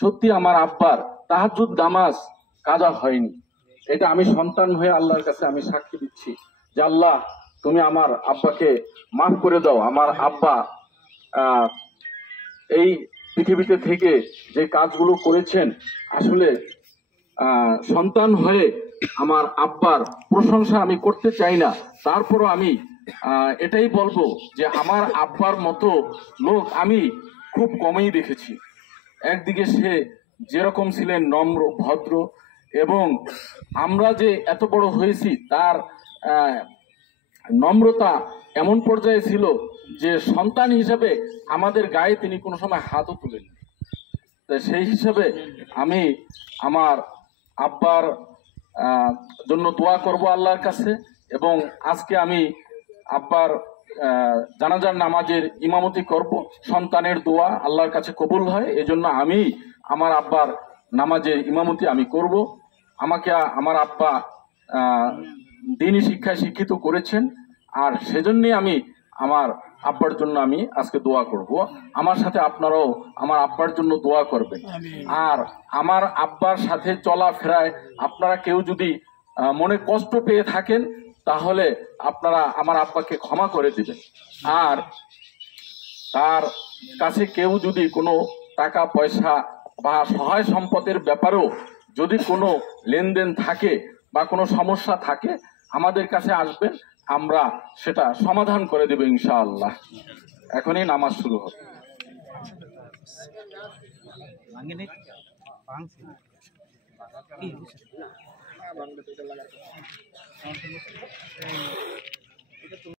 সত্যি আমার আব্বার তাহাজ্জুদ নামাজ কাজা হয়নি। এটা আমি সন্তান হয়ে আল্লাহর কাছে আমি সাক্ষী দিচ্ছি যে আল্লাহ তুমি আমার আব্বাকে মাফ করে দাও। আমার আব্বা এই পৃথিবীতে থেকে যে কাজগুলো করেছেন, আসলে সন্তান হয়ে আমার আব্বার প্রশংসা আমি করতে চাই না, তারপরও আমি এটাই বলবো যে আমার আব্বার মতো লোক আমি খুব কমই দেখেছি। একদিকে সে যেরকম ছিলেন নম্র ভদ্র, এবং আমরা যে এত বড় হয়েছি তার নম্রতা এমন পর্যায়ে ছিল যে সন্তান হিসাবে আমাদের গায়ে তিনি কোনো সময় হাতও তুলেন। তো সেই হিসাবে আমি আমার আব্বার জন্য দোয়া করব আল্লাহর কাছে, এবং আজকে আমি আব্বার জানাজার নামাজের ইমামতি করব। সন্তানের দোয়া আল্লাহর কাছে কবুল হয়, এজন্য আমি আমার আব্বার নামাজের ইমামতি আমি করব। আমাকে আমার আব্বা দ্বীনি শিক্ষায় শিক্ষিত করেছেন, আর সেজন্যই আমি আমার আব্বার জন্য আমি আজকে দোয়া করব। আমার সাথে আপনারাও আমার আব্বার জন্য দোয়া করবেন। আর আমার আব্বার সাথে চলাফেরায় আপনারা কেউ যদি মনে কষ্ট পেয়ে থাকেন তাহলে আপনারা আমার আব্বাকে ক্ষমা করে দিবেন। আর তার কাছে কেউ যদি কোনো টাকা পয়সা বা সহায় সম্পদের ব্যাপারেও যদি কোনো লেনদেন থাকে বা কোনো সমস্যা থাকে আমাদের কাছে আসবেন, আমরা সেটা সমাধান করে দেব ইনশাআল্লাহ। এখনই নামাজ শুরু হবে।